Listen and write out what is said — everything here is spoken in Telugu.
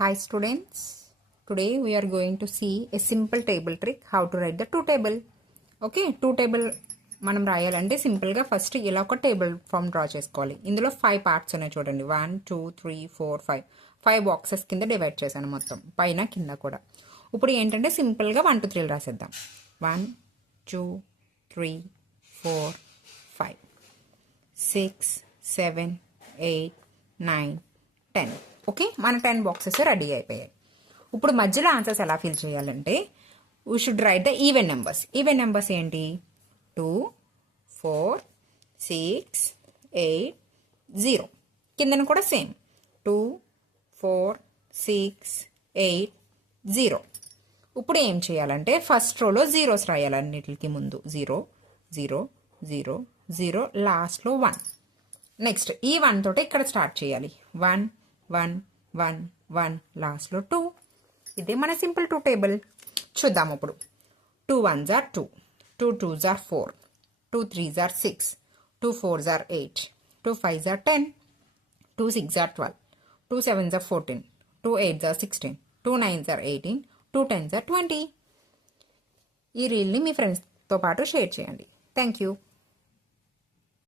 Hi students, today we are going to see a simple table trick how to write the two table. Okay, two table మనం రాయాలంటే సింపుల్గా ఫస్ట్ ఇలా ఒక టేబుల్ ఫామ్ డ్రా చేసుకోవాలి. ఇందులో 5 పార్ట్స్ ఉన్నాయి చూడండి. 1 2 3 4 5 బాక్సెస్ కింద డివైడ్ చేశాను మొత్తం, పైన కింద కూడా. ఇప్పుడు ఏంటంటే సింపుల్గా 1 2 3 రాసేద్దాం. 1 2 3 4 5 6 7 8 9 10. ఓకే, మన 10 బాక్సెస్ రెడీ అయిపోయాయి. ఇప్పుడు మధ్యలో ఆన్సర్స్ ఎలా ఫిల్ చేయాలంటే we should write the even numbers. Even numbers ఏంటి? 2 4 6 8 0. కిందన కూడా సేమ్ 2 4 6 8 0. ఇప్పుడు ఏం చేయాలంటే ఫస్ట్ రోలో జీరోస్ రాయాలి, అన్నిటికి ముందు 0 0 0 0, లాస్ట్లో 1. నెక్స్ట్ ఈ 1 తోటి ఇక్కడ స్టార్ట్ చేయాలి. 1 1 1 1, లాస్ట్లో 2. ఇదే మన సింపుల్ 2 టేబుల్. చూద్దాం ఇప్పుడు. 2 1s are 2, 2 2s are 4, 2 3s are 6, 2 4s are 8, 2 5s are 10, 2 6s are 12, 2 7s are 14, 2 8s are 16, 2 9s are 18, 2 10s are 20. ఈ రీల్ని మీ ఫ్రెండ్స్తో పాటు షేర్ చేయండి. Thank you.